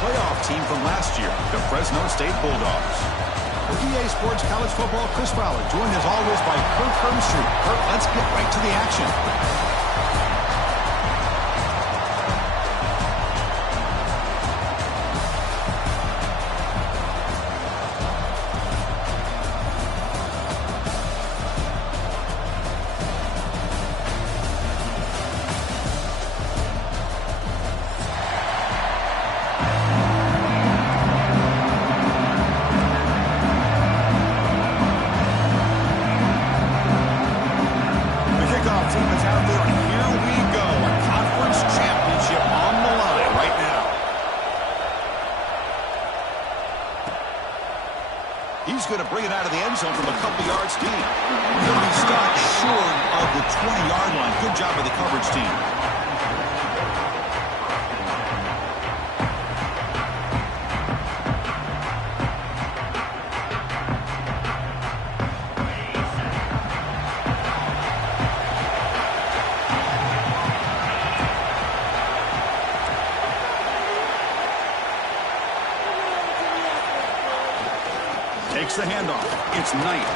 playoff team from last year, the Fresno State Bulldogs. For EA Sports College Football, Chris Fowler, joined as always by Kirk Hermstreet. Kirk, let's get right to the action. He's going to bring it out of the end zone from a couple yards deep. He'll be stopped short of the 20-yard line. Good job by the coverage team. Takes the handoff. It's Knight.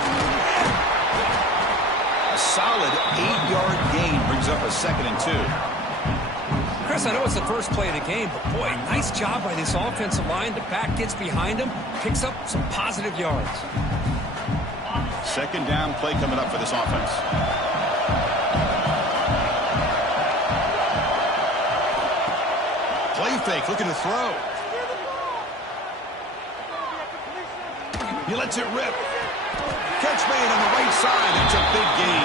A solid 8-yard gain brings up a 2nd and 2. Chris, I know it's the first play of the game, but boy, nice job by this offensive line. The back gets behind him, picks up some positive yards. 2nd down play coming up for this offense. Play fake, looking to throw. He lets it rip. Catch made on the right side. That's a big gain.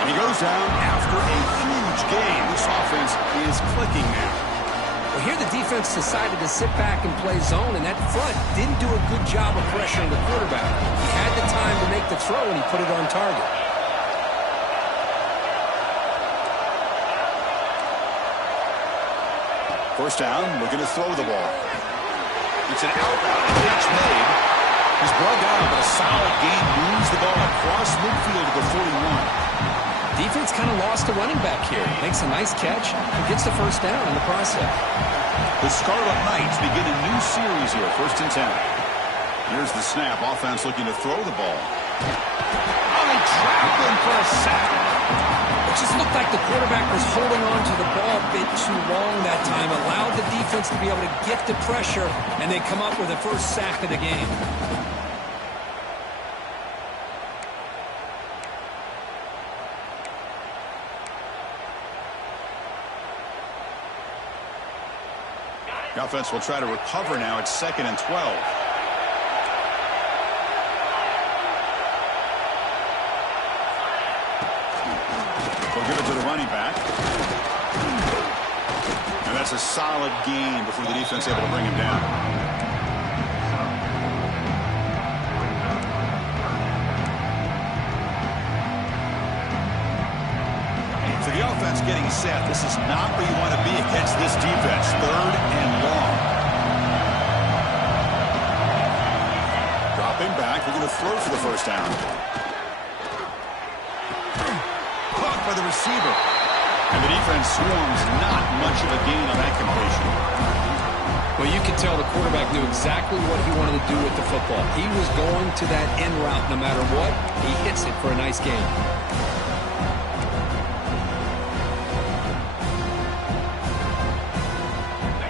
And he goes down after a huge gain. This offense is clicking now. Well, here the defense decided to sit back and play zone, and that front didn't do a good job of pressuring the quarterback. He had the time to make the throw, and he put it on target. First down, looking to throw the ball. It's an outbound catch made. He's brought down, but a solid gain moves the ball across midfield to the 41. Defense kind of lost the running back here. Makes a nice catch and gets the first down in the process. The Scarlet Knights begin a new series here, 1st and 10. Here's the snap. Offense looking to throw the ball. Oh, they trapped him for a sack. It just looked like the quarterback was holding on to the ball a bit too long that time. Allowed the defense to be able to get the pressure, and they come up with the first sack of the game. The offense will try to recover now. It's 2nd and 12. They'll give it to the running back. And that's a solid gain before the defense able to bring him down. So the offense getting set. This is not where you want to be against this defense. 3rd and long. Dropping back. We're going to throw for the first down. Caught by the receiver. And the defense swarms. Not much of a gain on that completion. Well, you can tell the quarterback knew exactly what he wanted to do with the football. He was going to that end route no matter what. He hits it for a nice gain.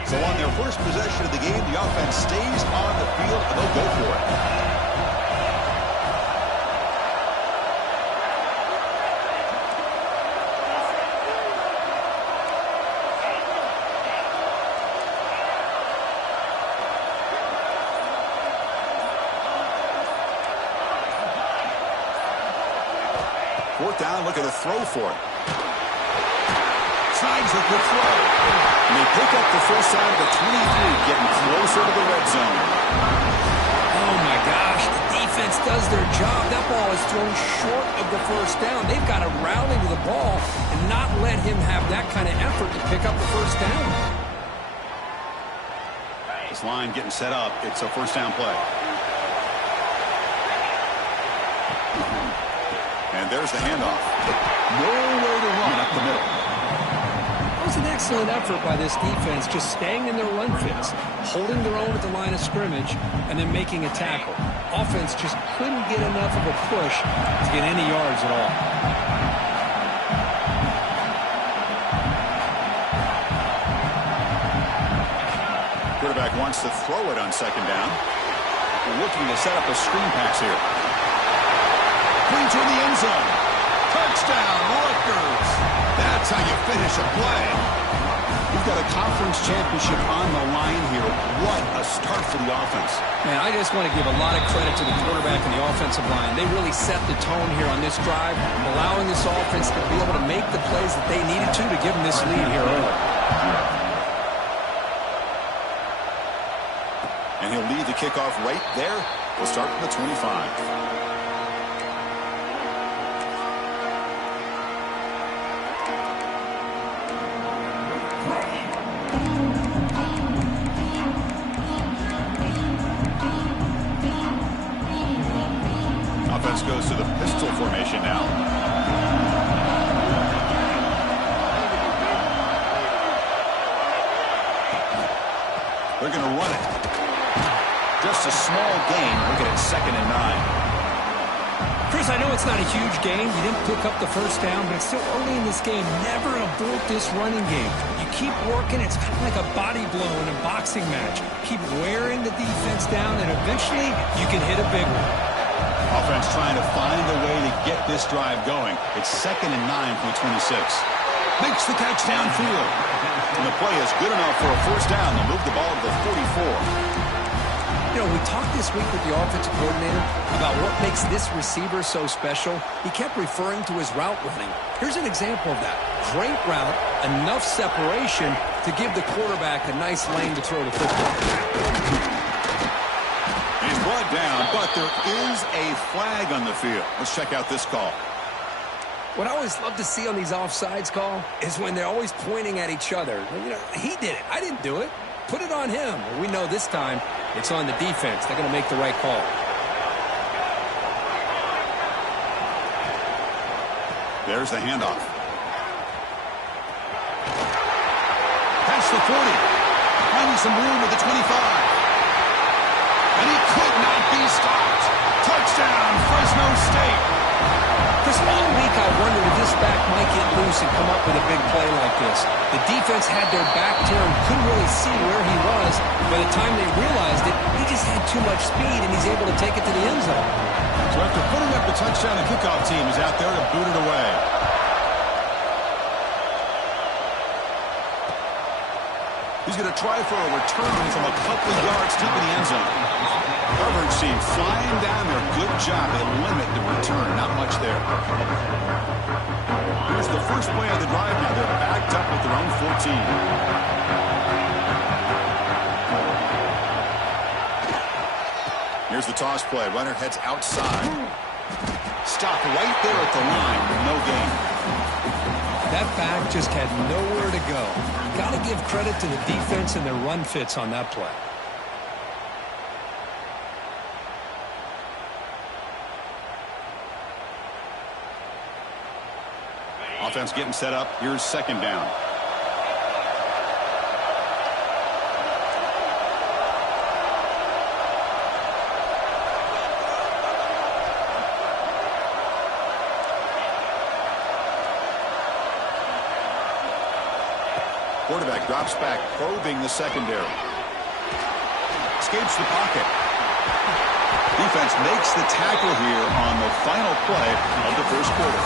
So on their first possession of the game, the offense stays on the field, and they'll go for it. Fourth down, looking to throw for it. Signs a good throw. And they pick up the first down of the 23, getting closer to the red zone. Oh, my gosh. The defense does their job. That ball is thrown short of the first down. They've got to rally to the ball and not let him have that kind of effort to pick up the first down. This line getting set up. It's a first down play. And there's the handoff. No way to run up the middle. Wasn't that excellent effort by this defense, just staying in their run fits, holding their own at the line of scrimmage, and then making a tackle. Offense just couldn't get enough of a push to get any yards at all. Quarterback wants to throw it on second down. They're looking to set up a screen pass here. Brings her in the end zone. Touchdown, Rutgers. That's how you finish a play. We've got a conference championship on the line here. What a start for the offense. Man, I just want to give a lot of credit to the quarterback and the offensive line. They really set the tone here on this drive, allowing this offense to be able to make the plays that they needed to give them this lead here early. And he'll lead the kickoff right there. We'll start from the 25. Offense goes to the pistol formation now. They're going to run it. Just a small gain. Looking at 2nd and 9. Chris, I know it's not a huge game. You didn't pick up the first down, but it's still early in this game. Never abort this running game. You keep working. It's kind of like a body blow in a boxing match. Keep wearing the defense down, and eventually you can hit a big one. Offense trying to find a way to get this drive going. It's 2nd and 9 from the 26. Makes the catch downfield. And the play is good enough for a first down. They'll move the ball to the 44. You know, we talked this week with the offensive coordinator about what makes this receiver so special. He kept referring to his route running. Here's an example of that. Great route, enough separation to give the quarterback a nice lane to throw the football. He's brought down, but there is a flag on the field. Let's check out this call. What I always love to see on these offsides call is when they're always pointing at each other. You know, he did it. I didn't do it. Put it on him. Well, we know this time it's on the defense. They're going to make the right call. There's the handoff. Past the 40. Finding some room at the 25. And he could not be stopped. Touchdown, Fresno State. Chris, all week I wondered if this back might get loose and come up with a big play like this. The defense had their back turned, couldn't really see where he was. By the time they realized it, he just had too much speed, and he's able to take it to the end zone. So after putting up the touchdown, the kickoff team is out there to boot it away. He's going to try for a return from a couple of yards deep in the end zone. Coverage team flying down there. Good job. They limit the return. Not much there. Here's the first play of the drive now. They're backed up at their own 14. Here's the toss play. Runner heads outside. Stop right there at the line. No gain. That back just had nowhere to go. Got to give credit to the defense and their run fits on that play. Offense getting set up. Here's 2nd down. Quarterback drops back, probing the secondary. Escapes the pocket. Defense makes the tackle here on the final play of the first quarter.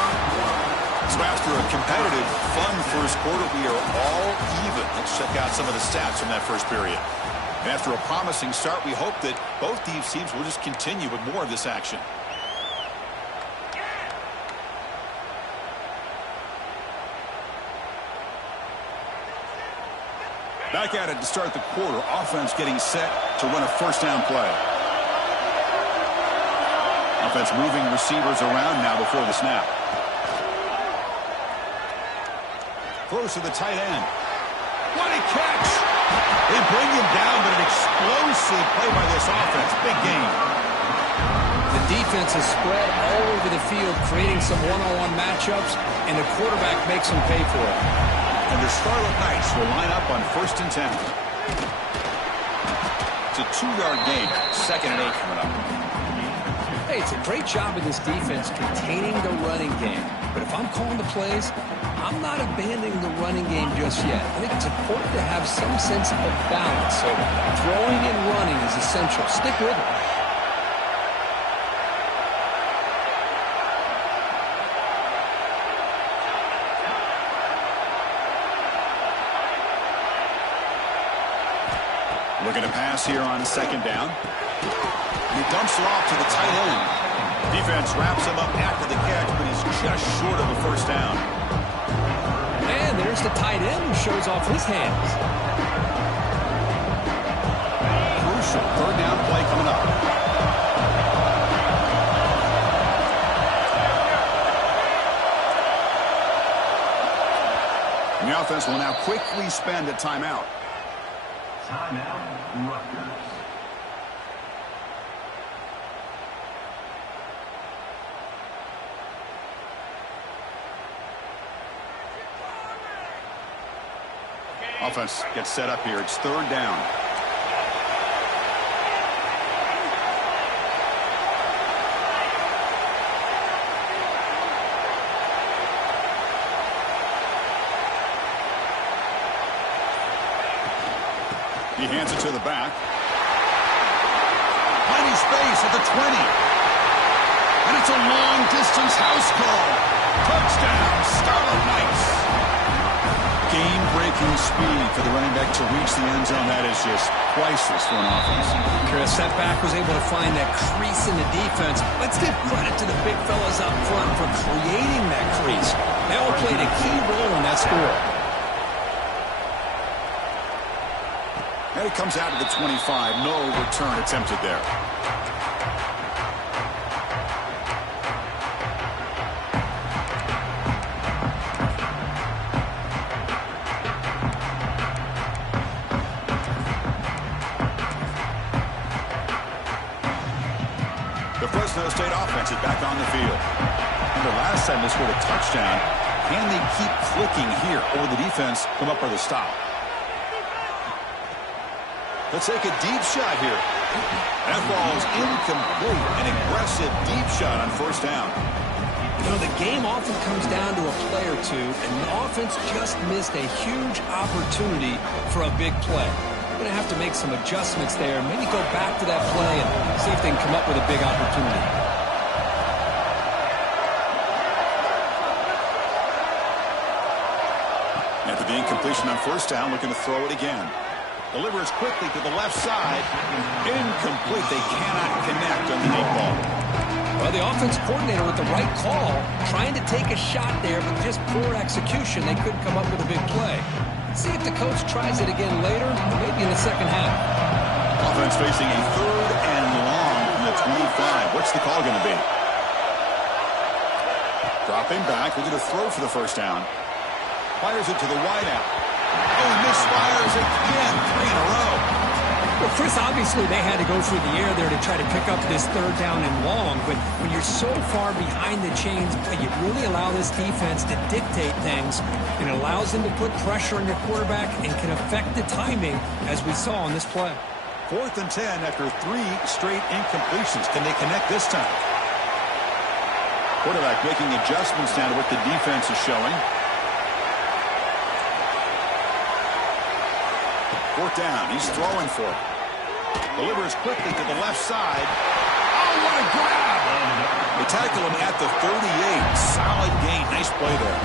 So after a competitive, fun first quarter, we are all even. Let's check out some of the stats from that first period. And after a promising start, we hope that both these teams will just continue with more of this action. Back at it to start the quarter. Offense getting set to run a first down play. Offense moving receivers around now before the snap. Throws to the tight end. What a catch! They bring him down, but an explosive play by this offense. Big game. The defense is spread all over the field, creating some one-on-one matchups, and the quarterback makes them pay for it. And the Scarlet Knights will line up on 1st and 10. It's a 2-yard gain. 2nd and 8 coming up. Hey, it's a great job of this defense containing the running game. But if I'm calling the plays, I'm not abandoning the running game just yet. I think it's important to have some sense of balance. So throwing and running is essential. Stick with it. Looking to pass here on 2nd down. He dumps it off to the tight end. Defense wraps him up after the catch, but he's just short of a 1st down. And there's the tight end who shows off his hands. Crucial 3rd down play coming up. And the offense will now quickly spend a timeout. Timeout, Rutgers. Offense gets set up here. It's 3rd down. He hands it to the back. Plenty space at the 20. And it's a long-distance house call. Touchdown, Scarlet Knights. Game-breaking speed for the running back to reach the end zone. That is just priceless for an offense. Chris, that back was able to find that crease in the defense. Let's give credit to the big fellas up front for creating that crease. They all played a key role in that score. And it comes out to the 25. No return attempted there. The Fresno State offense is back on the field. And the last time they scored a touchdown, can they keep clicking here, or the defense come up with a stop? Let's take a deep shot here. That ball is incomplete. An aggressive deep shot on 1st down. You know, the game often comes down to a play or two, and the offense just missed a huge opportunity for a big play. They're going to have to make some adjustments there, and maybe go back to that play and see if they can come up with a big opportunity. After the incompletion on 1st down, looking to throw it again. Delivers quickly to the left side. Incomplete. They cannot connect on the deep ball. Well, the offense coordinator with the right call, trying to take a shot there, but just poor execution. They couldn't come up with a big play. See if the coach tries it again later, or maybe in the 2nd half. Offense facing a 3rd and long from the 25. What's the call going to be? Dropping back. We're going to throw for the 1st down. Fires it to the wideout. Oh, misfires again. 3 in a row. Well, Chris, obviously they had to go through the air there to try to pick up this 3rd down and long, but when you're so far behind the chains, you really allow this defense to dictate things, and it allows them to put pressure on your quarterback and can affect the timing, as we saw on this play. 4th and 10 after 3 straight incompletions. Can they connect this time? Quarterback making adjustments now to what the defense is showing. 4th down. He's throwing for it. Delivers quickly to the left side. Oh, what a grab! They tackle him at the 38. Solid gain. Nice play there.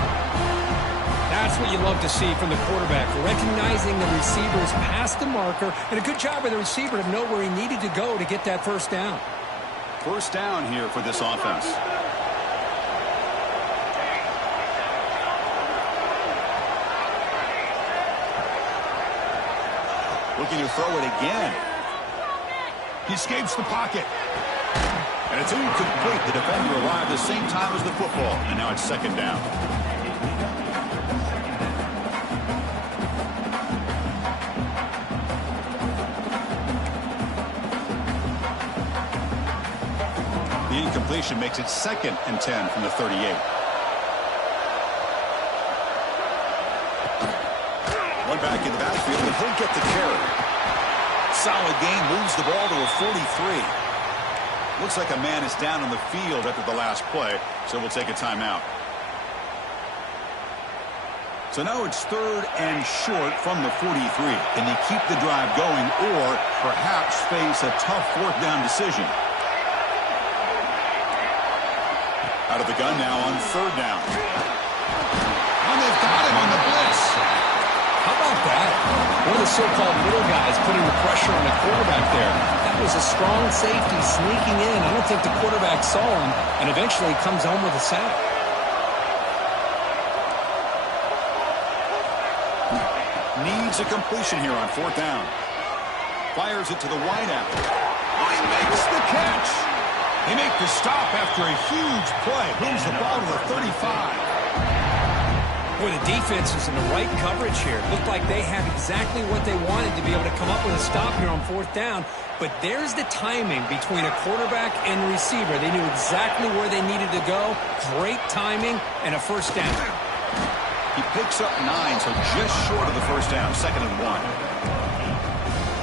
That's what you love to see from the quarterback, recognizing the receiver's past the marker, and a good job by the receiver to know where he needed to go to get that 1st down. 1st down here for this offense. Looking to throw it again. He escapes the pocket. And it's incomplete. The defender arrived the same time as the football. And now it's 2nd down. The incompletion makes it 2nd and 10 from the 38. back in the backfield, and he'll get the carry. Solid gain, moves the ball to a 43. Looks like a man is down on the field after the last play, so we'll take a timeout. So now it's 3rd and short from the 43. Can they keep the drive going or perhaps face a tough 4th down decision? Out of the gun now on 3rd down. And they've got him on the blitz. How about that? One of the so-called little guys putting the pressure on the quarterback there. That was a strong safety sneaking in. I don't think the quarterback saw him, and eventually comes home with a sack. Needs a completion here on 4th down. Fires it to the wideout. Oh, he makes the catch. They make the stop after a huge play. Moves the ball to the 35. Boy, the defense is in the right coverage here. Looked like they had exactly what they wanted to be able to come up with a stop here on 4th down. But there's the timing between a quarterback and the receiver. They knew exactly where they needed to go. Great timing and a 1st down. He picks up 9, so just short of the 1st down, 2nd and 1.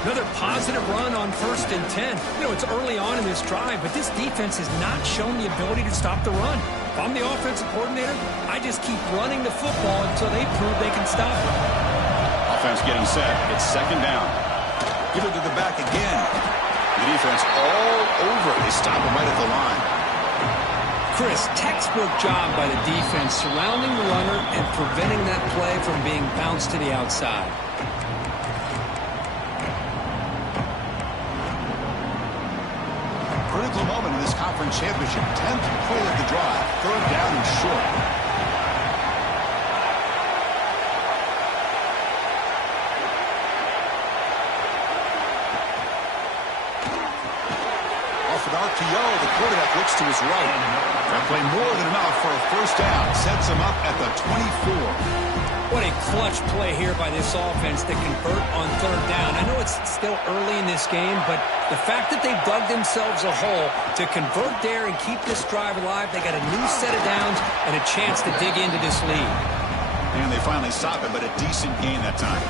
Another positive run on 1st and 10. You know, it's early on in this drive, but this defense has not shown the ability to stop the run. If I'm the offensive coordinator, I just keep running the football until they prove they can stop it. Offense getting set. It's 2nd down. Give it to the back again. The defense all over it. They stop him right at the line. Chris, textbook job by the defense surrounding the runner and preventing that play from being bounced to the outside. Critical moment in this conference championship. 10th play of the drive. 3rd down and short. Off an RPO, the quarterback looks to his right. That play more than enough for a 1st down. Sets him up at the 24. What a clutch play here by this offense to convert on 3rd down. I know it's still early in this game, but the fact that they've dug themselves a hole to convert there and keep this drive alive, they got a new set of downs and a chance to dig into this lead. And they finally stop it, but a decent gain that time.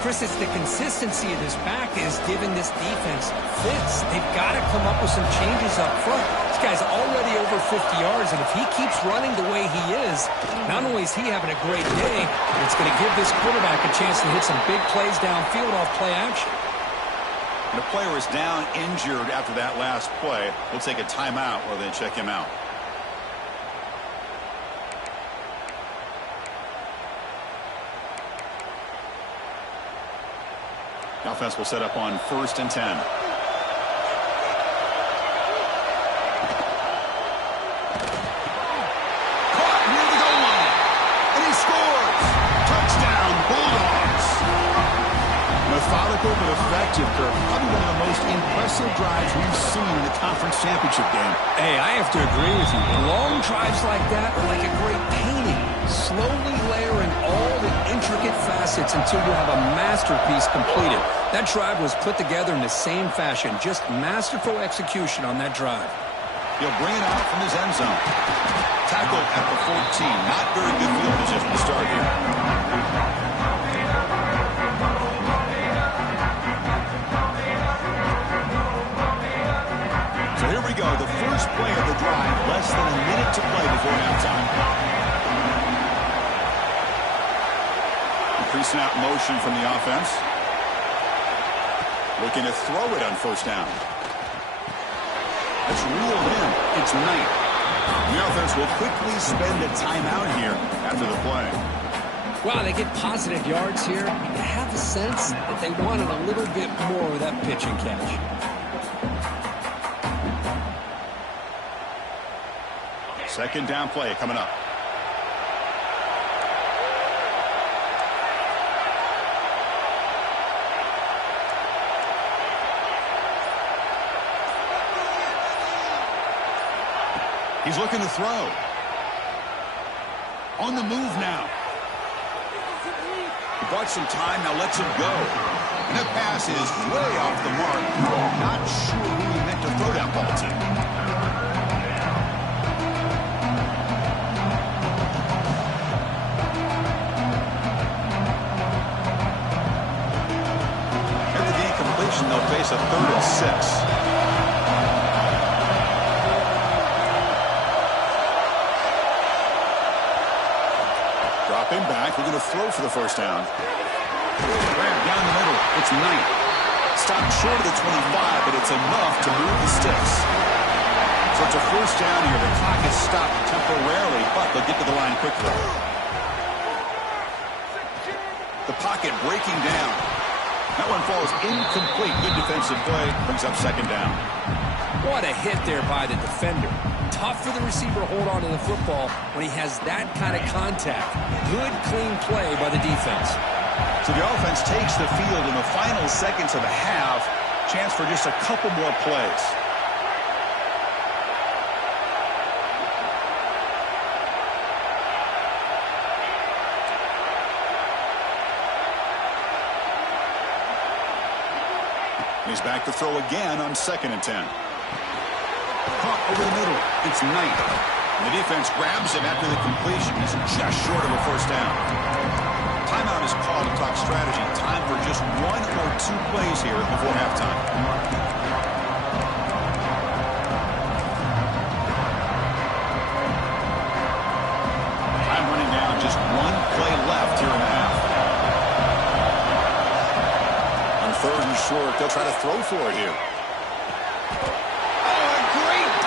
Chris, it's the consistency of this back is giving this defense fits. They've got to come up with some changes up front. This guy's already over 50 yards, and if he keeps running the way he is, not only is he having a great day, but it's going to give this quarterback a chance to hit some big plays downfield off play action. The player is down injured after that last play. We'll take a timeout while they check him out. The offense will set up on 1st and 10. Caught near the goal line. And he scores. Touchdown, Bulldogs. Methodical but effective, Kirk. Probably one of the most impressive drives we've seen in the conference championship game. Hey, I have to agree with you. Long drives like that are like a great painting. Slowly layering all the intricate facets until you have a masterpiece completed. That drive was put together in the same fashion. Just masterful execution on that drive. He'll bring it out from his end zone. Tackled at the 14. Not very good field position to start here. So here we go. The first play of the drive. Less than a minute to play before halftime. Increasing out motion from the offense. Looking to throw it on 1st down. That's reeled in. It's Knight. The offense will quickly spend a timeout here after the play. Wow, they get positive yards here. You have the sense that they wanted a little bit more with that pitch and catch. Second down play coming up. He's looking to throw. On the move now. He bought some time, now lets it go. And that pass is way off the mark. Not sure who he meant to throw that ball to. completion, they'll face a 3rd and 6. Dropping back, we're going to throw for the first down. Grab down the middle. It's Knight. Stopped short of the 25, but it's enough to move the sticks. So it's a first down here. The clock is stopped temporarily, but they'll get to the line quickly. The pocket breaking down. That one falls incomplete. Good defensive play. Brings up 2nd down. What a hit there by the defender. Tough for the receiver to hold on to the football when he has that kind of contact. Good, clean play by the defense. So the offense takes the field in the final seconds of the half. Chance for just a couple more plays. He's back to throw again on 2nd and 10. Caught over the middle. It's Knight. And the defense grabs him after the completion. He's just short of a first down. Timeout is called to talk strategy. Time for just 1 or 2 plays here before halftime. Time running down. Just 1 play left here in the half. On 3rd and short, they'll try to throw for it here.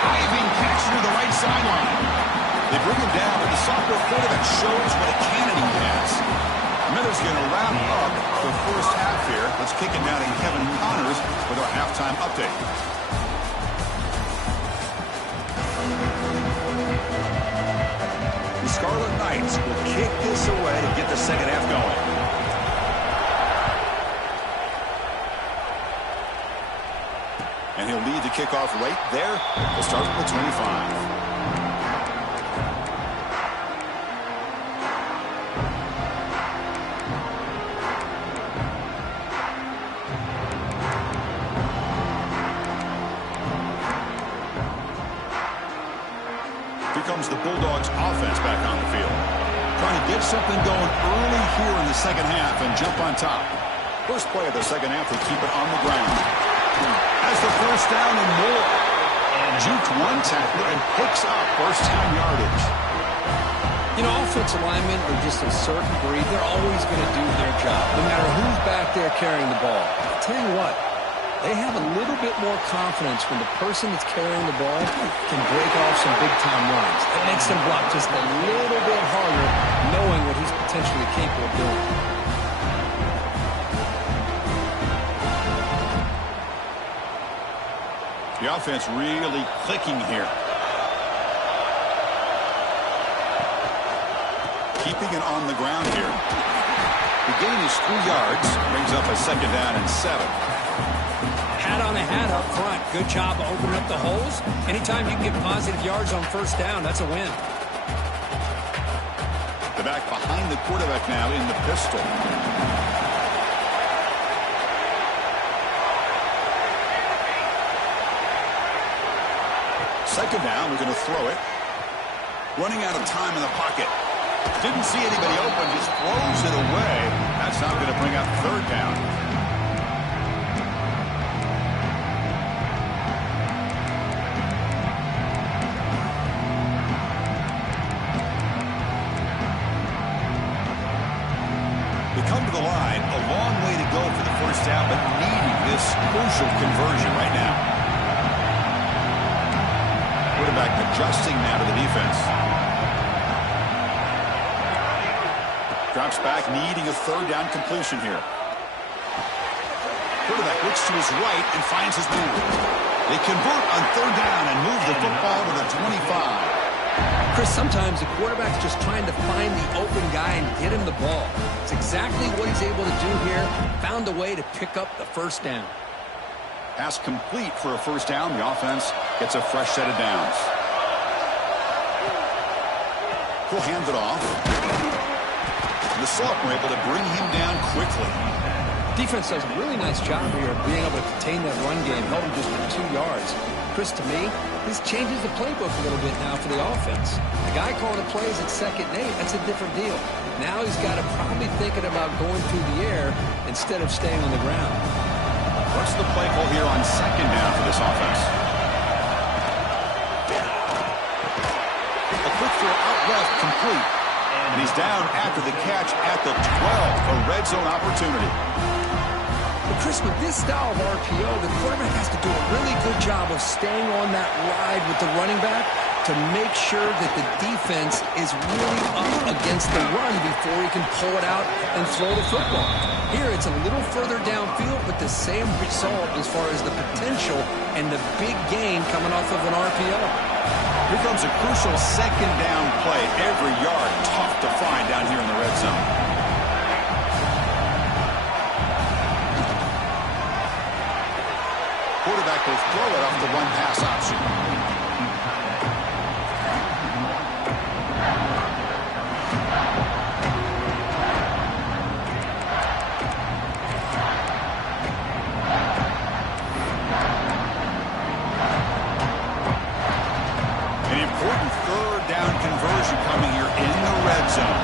Diving catch near the right sideline. They bring him down, but the sophomore quarterback shows what a cannon he has. Miller's going to wrap up the first half here. Let's kick it down to Kevin Connors with our halftime update. The Scarlet Knights will kick this away to get the second half going. And he'll lead the kickoff right there. We'll start with the 25. Here comes the Bulldogs offense back on the field. Trying to get something going early here in the second half and jump on top. First play of the second half, they keep it on the ground. Has the first down and more. Juked one tackler and picks up first down yardage. You know, offensive linemen are just a certain breed. They're always going to do their job, no matter who's back there carrying the ball. I'll tell you what, they have a little bit more confidence when the person that's carrying the ball can break off some big-time runs. It makes them block just a little bit harder, knowing what he's potentially capable of doing. The offense really clicking here. Keeping it on the ground here. The gain is 3 yards. Brings up a second down and 7. Hat on a hat up front. Good job of opening up the holes. Anytime you can get positive yards on first down, that's a win. The back behind the quarterback now in the pistol. Second down, we're going to throw it. Running out of time in the pocket. Didn't see anybody open, just throws it away. That's not going to bring up third down. They come to the line, a long way to go for the first down, but needing this crucial conversion right now. Quarterback adjusting now to the defense. Drops back, needing a third down completion here. Quarterback looks to his right and finds his man. They convert on third down and move the football to the 25. Chris, sometimes the quarterback's just trying to find the open guy and get him the ball. It's exactly what he's able to do here. Found a way to pick up the first down. Pass complete for a first down. The offense gets a fresh set of downs. He'll hand it off. The Sophomore able to bring him down quickly. Defense does a really nice job here of being able to contain that run game, held him just for 2 yards. Chris, to me, this changes the playbook a little bit now for the offense. The guy calling the plays at 2nd and 8, that's a different deal. Now he's got to probably thinking about going through the air instead of staying on the ground. What's the play call here on second down for this offense? A quick throw out left, complete. And he's down after the catch at the 12. A red zone opportunity. But Chris, with this style of RPO, the quarterback has to do a really good job of staying on that ride with the running back to make sure that the defense is really up against the run before he can pull it out and throw the football. Here, it's a little further downfield, but the same result as far as the potential and the big gain coming off of an RPO. Here comes a crucial second down play. Every yard tough to find down here in the red zone. Quarterback will throw it off the run-pass option. An important third down conversion coming here in the red zone.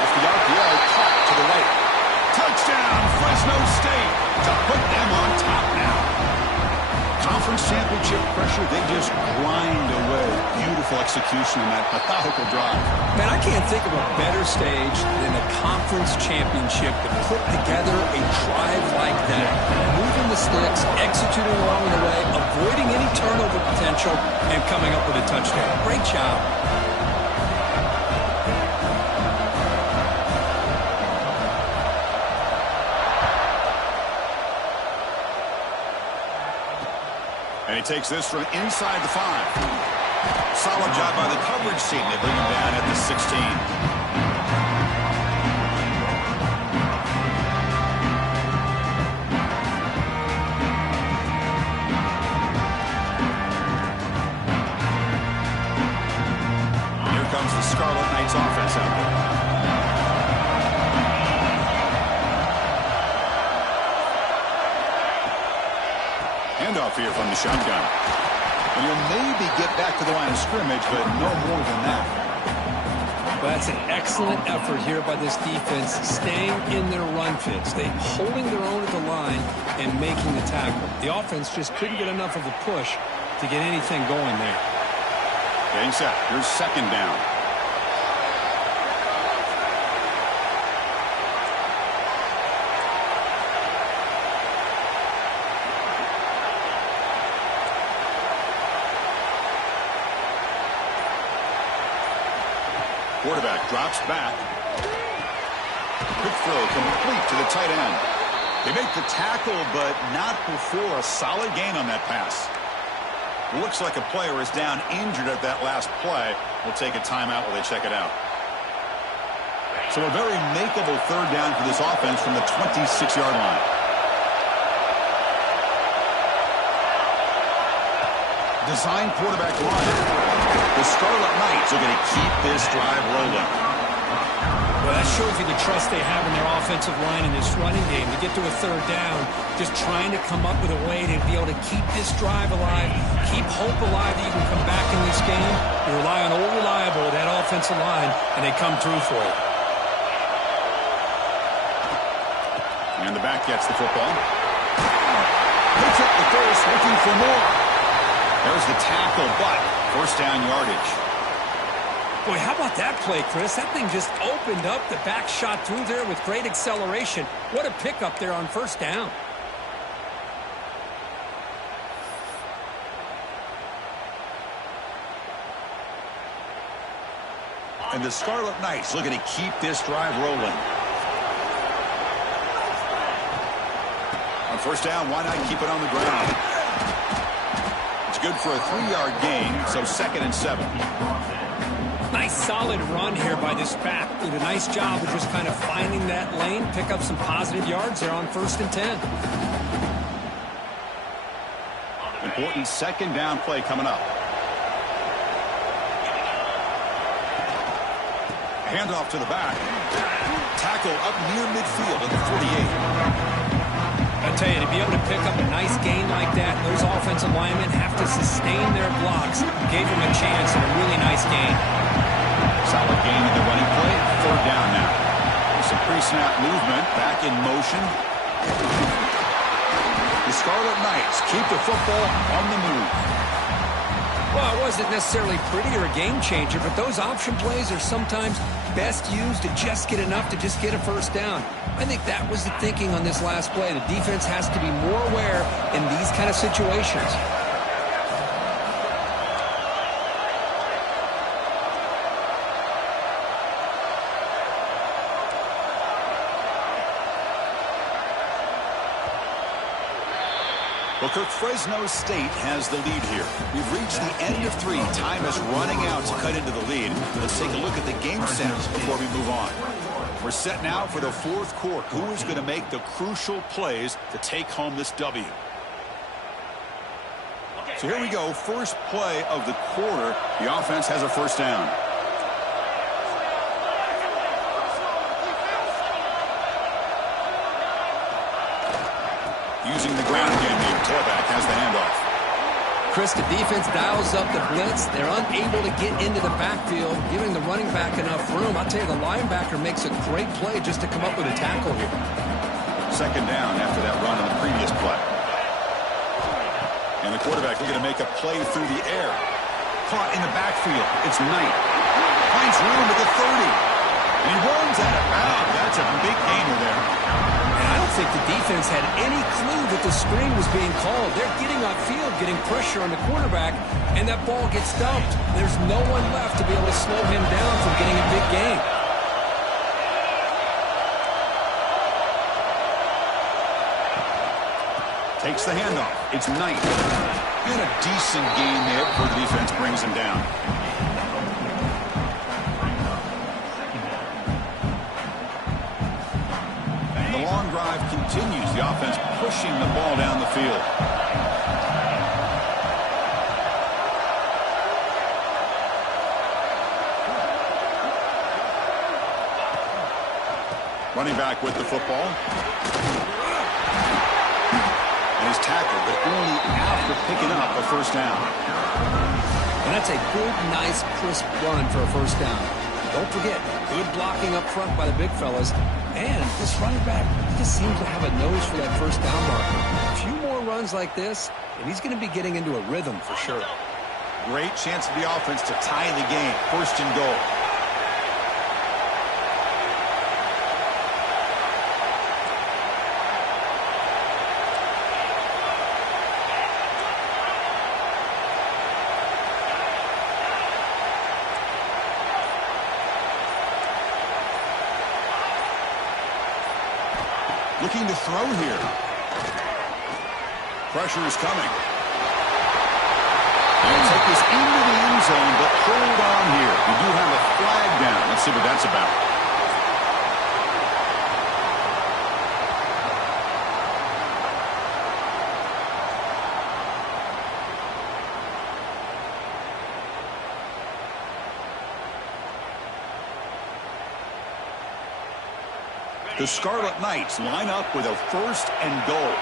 Off the RPO, caught to the right. Touchdown, Fresno State to put them on top now. Conference championship pressure, they just grind away. Beautiful execution in that methodical drive. Man, I can't think of a better stage than a conference championship to put together a drive like that. Moving the sticks, executing along the way, avoiding any turnover potential, and coming up with a touchdown. Great job. And he takes this from inside the 5. Solid job by the coverage team. They bring him down at the 16. The Scarlet Knights offense out there. Handoff here from the shotgun. And you'll maybe get back to the line of scrimmage, but no more than that. Well, that's an excellent effort here by this defense, staying in their run fits. They holding their own at the line and making the tackle. The offense just couldn't get enough of a push to get anything going there. Getting set. Here's second down. Quarterback drops back. Quick throw complete to the tight end. They make the tackle, but not before a solid gain on that pass. Looks like a player is down injured at that last play. We'll take a timeout while they check it out. So a very makeable third down for this offense from the 26-yard line. Design quarterback run. The Scarlet Knights are going to keep this drive rolling. Well, that shows you the trust they have in their offensive line in this running game. To get to a third down, just trying to come up with a way to be able to keep this drive alive, keep hope alive that you can come back in this game. You rely on Old Reliable, that offensive line, and they come through for you. And the back gets the football. Picks up the first, looking for more. There's the tackle, but first down yardage. Boy, how about that play, Chris? That thing just opened up. The back shot through there with great acceleration. What a pickup there on first down. And the Scarlet Knights looking to keep this drive rolling. On first down, why not keep it on the ground? It's good for a 3-yard gain, so 2nd and 7. Nice solid run here by this back. Did a nice job of just kind of finding that lane, pick up some positive yards there on 1st and 10. Important second down play coming up. Handoff to the back. Tackle up near midfield at the 48. I tell you, to be able to pick up a nice gain like that, those offensive linemen have to sustain their blocks. Gave them a chance and a really nice gain. Solid gain in the running play. Back in motion. The Scarlet Knights keep the football on the move. Well, it wasn't necessarily pretty or a game changer, but those option plays are sometimes best used to just get enough to just get a first down. I think that was the thinking on this last play. The defense has to be more aware in these kind of situations. Well, Kirk, Fresno State has the lead here. We've reached the end of 3. Time is running out to cut into the lead. Let's take a look at the game centers before we move on. We're set now for the fourth quarter. Who is going to make the crucial plays to take home this W? So here we go. First play of the quarter. The offense has a first down. Using the ground game, the tailback has the handoff. Chris, the defense dials up the blitz. They're unable to get into the backfield, giving the running back enough room. I'll tell you, the linebacker makes a great play just to come up with a tackle here. Second down after that run on the previous play. And the quarterback looking to make a play through the air. Caught in the backfield. It's Knight. Finds room at the 30. And he runs out of bounds. That's a big gainer there. I don't think the defense had any clue that the screen was being called. They're getting upfield, getting pressure on the quarterback, and that ball gets dumped. There's no one left to be able to slow him down from getting a big gain. Takes the handoff. It's Knight. And a decent gain there before the defense brings him down. The long drive continues. The offense pushing the ball down the field. Running back with the football. And he's tackled, but only after picking up a first down. And that's a good, nice, crisp run for a first down. Don't forget, good blocking up front by the big fellas. And this running back just seems to have a nose for that first down marker. A few more runs like this, and he's going to be getting into a rhythm for sure. Great chance for the offense to tie the game. First and goal. Looking to throw here. Pressure is coming. And take this into the end zone, but hold on here. We do have a flag down. Let's see what that's about. The Scarlet Knights line up with a first and goal.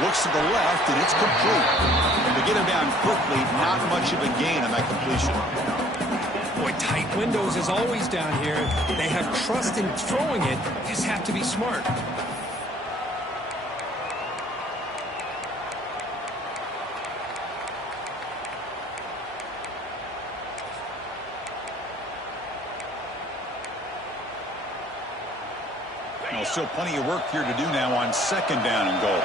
Looks to the left, and it's complete. And to get him down quickly, not much of a gain on that completion. Boy, tight windows as always down here. They have trust in throwing it. You just have to be smart. Well, still plenty of work here to do now on second down and goal.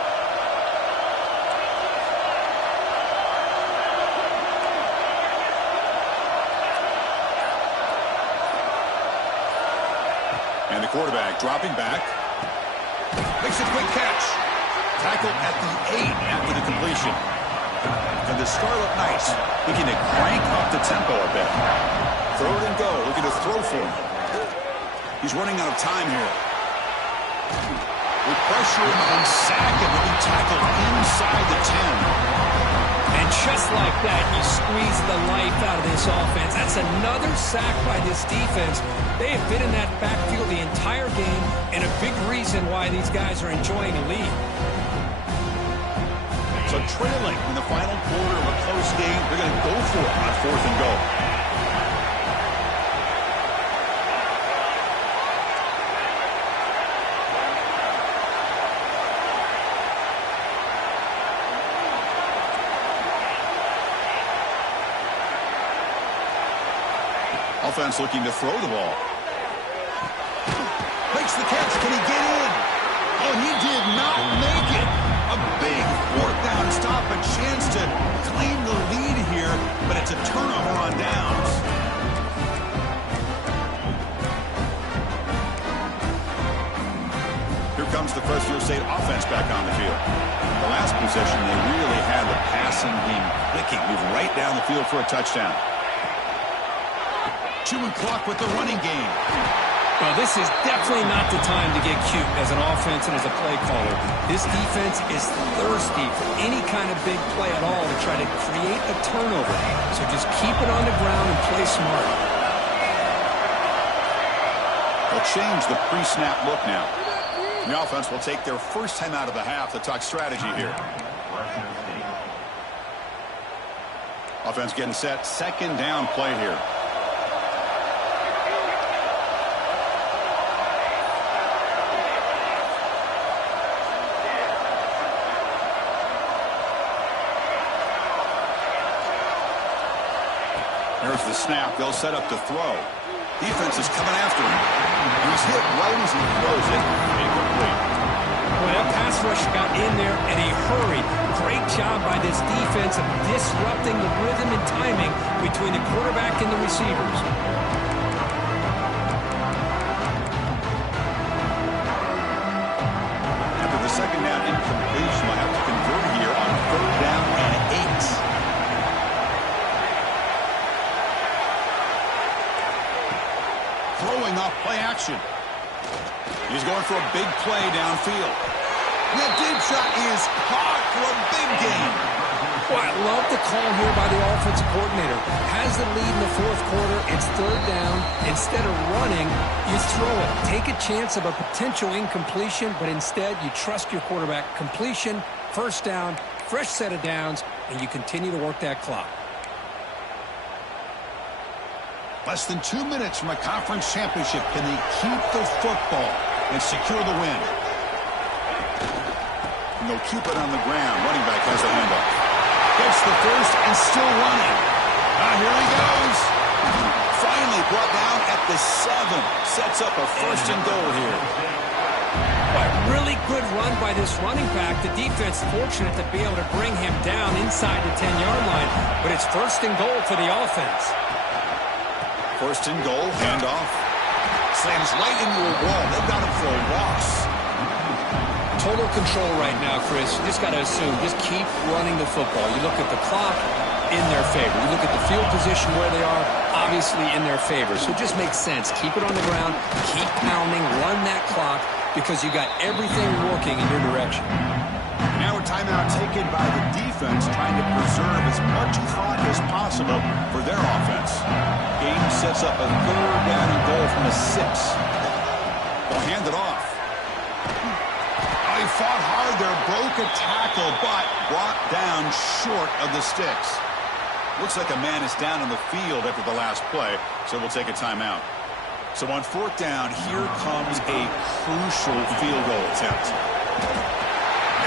And the quarterback dropping back. Makes a quick catch. Tackled at the 8 after the completion. And the Scarlet Knights looking to crank up the tempo a bit. Third and goal, looking to throw for him. He's running out of time here. With pressure and sack, and will be tackled inside the 10. And just like that, you squeeze the life out of this offense. That's another sack by this defense. They have been in that backfield the entire game, and a big reason why these guys are enjoying a lead. So trailing in the final quarter of a close game, they're going to go for it on fourth and goal. Offense looking to throw the ball. Makes the catch. Can he get in? Oh, he did not make it. A big fourth down stop. A chance to claim the lead here, but it's a turnover on downs. Here comes the Fresno State offense back on the field. The last possession, they really had the passing game clicking, moving right down the field for a touchdown. Chewing clock with the running game. Well, this is definitely not the time to get cute as an offense and as a play caller. This defense is thirsty for any kind of big play at all to try to create a turnover. So just keep it on the ground and play smart. They'll change the pre-snap look now. The offense will take their first time out of the half to talk strategy here. Offense getting set. Second down play here. There's the snap. They'll set up to throw. Defense is coming after him. He's hit right as he throws it. Incomplete. Well, that pass rush got in there in a hurry. Great job by this defense of disrupting the rhythm and timing between the quarterback and the receivers. After the second down incompletion, we'll have to convert here on third down and 8. Throwing off play action. He's going for a big play downfield. That deep shot is caught for a big gain. Well, I love the call here by the offensive coordinator. Has the lead in the fourth quarter. It's third down. Instead of running, you throw it. Take a chance of a potential incompletion, but instead you trust your quarterback. Completion, first down, fresh set of downs, and you continue to work that clock. Less than 2 minutes from a conference championship. Can they keep the football and secure the win? And they'll keep it on the ground. Running back has the handoff. Gets the first and still running. Here he goes. Finally brought down at the 7. Sets up a first and goal here. Really good run by this running back. The defense fortunate to be able to bring him down inside the 10-yard line. But it's first and goal for the offense. First and goal, handoff. Slams right into a wall. They've got him for a loss. Total control right now, Chris. You just got to assume, just keep running the football. You look at the clock, in their favor. You look at the field position where they are, obviously in their favor. So it just makes sense. Keep it on the ground, keep pounding, run that clock, because you got everything working in your direction. Now a timeout taken by the defense, trying to preserve as much clock as possible for their offense. Game sets up a third down and goal from the 6. They'll hand it off. He fought hard there, broke a tackle, but brought down short of the sticks. Looks like a man is down on the field after the last play, so we'll take a timeout. So on fourth down, here comes a crucial field goal attempt.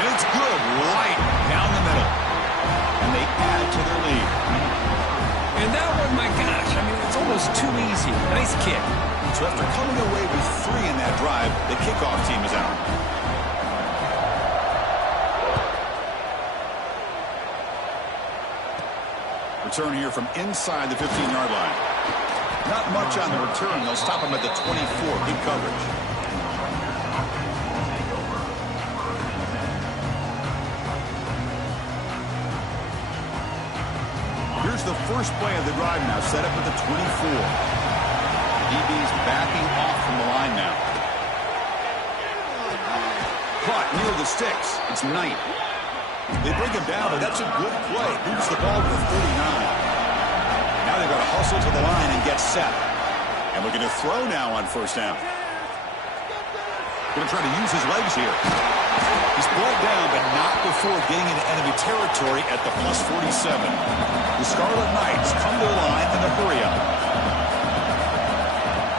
And it's good, right down the middle. And they add to their lead. And that one, my gosh, I mean, it's almost too easy. Nice kick. So after coming away with 3 in that drive, the kickoff team is out. Return here from inside the 15-yard line. Not much on the return. They'll stop him at the 24. Good coverage. Here's the first play of the drive now, set up at the 24. DB's backing off from the line now. Caught near the sticks. It's Knight. They bring him down, but that's a good play. Moves the ball to the 49. Now they've got to hustle to the line and get set. And looking to throw now on first down. Going to try to use his legs here. He's brought down, but not before getting into enemy territory at the plus 47. The Scarlet Knights come to the line in a hurry up.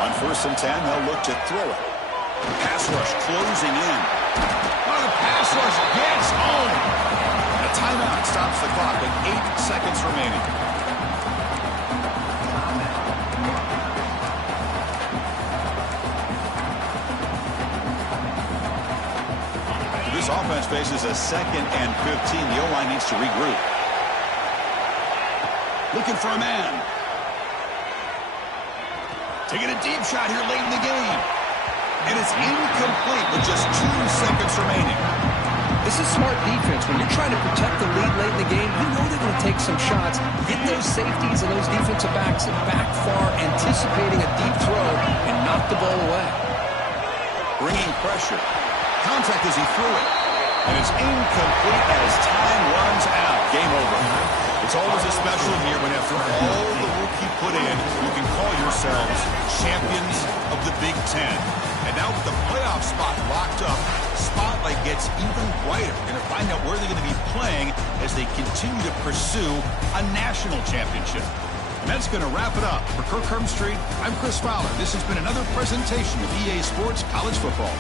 On first and 10, they'll look to throw it. Pass rush closing in. Oh, the pass rush gets home. A timeout stops the clock with 8 seconds remaining. offense faces a 2nd and 15. The O-line needs to regroup. Looking for a man. Taking a deep shot here late in the game. And it's incomplete with just 2 seconds remaining. This is smart defense. When you're trying to protect the lead late in the game, you know they're going to take some shots, get those safeties and those defensive backs back far, anticipating a deep throw, and knock the ball away. Bringing pressure. Contact as he threw it. And it's incomplete as time runs out. Game over. It's always a special year when after all the work you put in, you can call yourselves champions of the Big Ten. And now with the playoff spot locked up, spotlight gets even brighter. We're going to find out where they're going to be playing as they continue to pursue a national championship. And that's going to wrap it up. For Kirk Street, I'm Chris Fowler. This has been another presentation of EA Sports College Football.